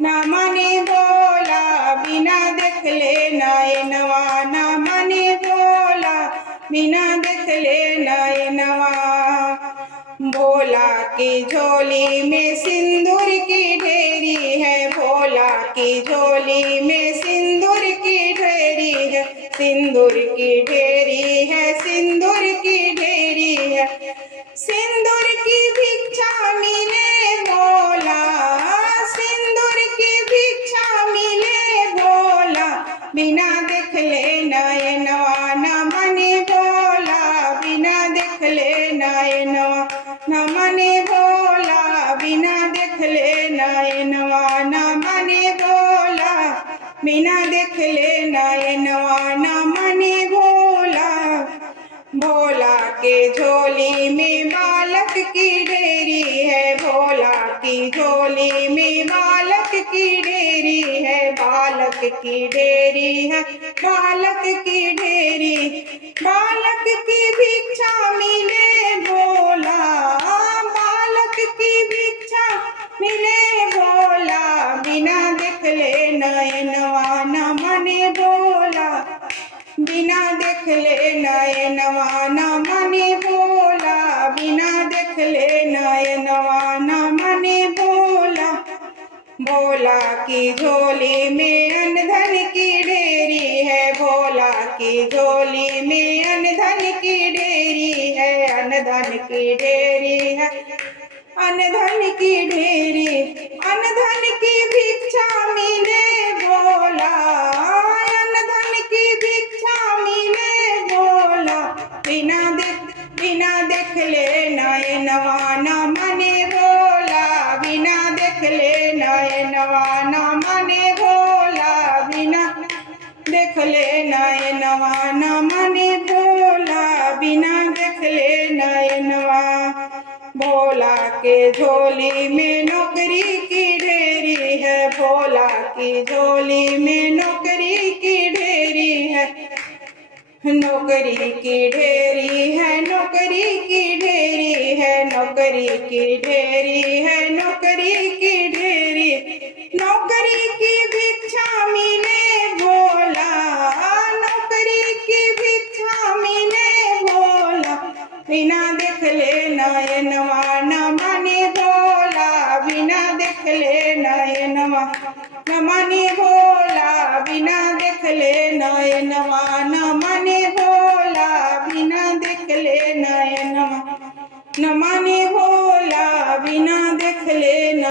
ना माने भोला बिना देख ले नयनवा, ना माने भोला बिना देख ले नयनवा। भोला की झोली में सिंदूर की ढेरी है, भोला की झोली में सिंदूर की ढेरी है, सिंदूर की ढेरी है, सिंदूर की ढेरी है। सिंदूर की भिक्षा मिले भोला, सिंदूर की भिक्षा मिले भोला बिना देख ले नयनवा, ना माने भोला बिना देख ले नयनवा, ना माने भोला बिना देख ले नयनवा, ना माने भोला बिना देख ले नयनवा, ना माने भोला। भोला के झोली में बालक की ढेरी है, भोला की झोली में बालक की ढेरी है, बालक की ढेरी है, बालक की ढेरी। बालक की भिक्षा मिले भोला, बालक की भिक्षा मिले भोला बिना देख ले नयनवा, ना माने भोला बिना देख ले नयनवा, ना माने भोला बिना देख ले नयनवा, ना माने भोला। भोला की झोली में अन्न धन की ढेरी है, भोला की झोली में अन्न धन की ढेरी है, अन्न धन की ढेरी है, अन्न धन की ढेरी। अन्न धन की भिक्षा मिले भोला, अन्न धन की भिक्षा मिले भोला बिना देख ले नयनवा, ना माने भोला बिना देख ले नयनवा, ना माने भोला बिना देख ले नयनवा, ना माने भोला बिना देख ले नयनवा। भोला के झोली में नौकरी की ढेरी है, भोला की झोली में नौकरी की ढेरी है, नौकरी की ढेरी है, नौकरी की ढेरी है, नौकरी की ढेरी है, नौकरी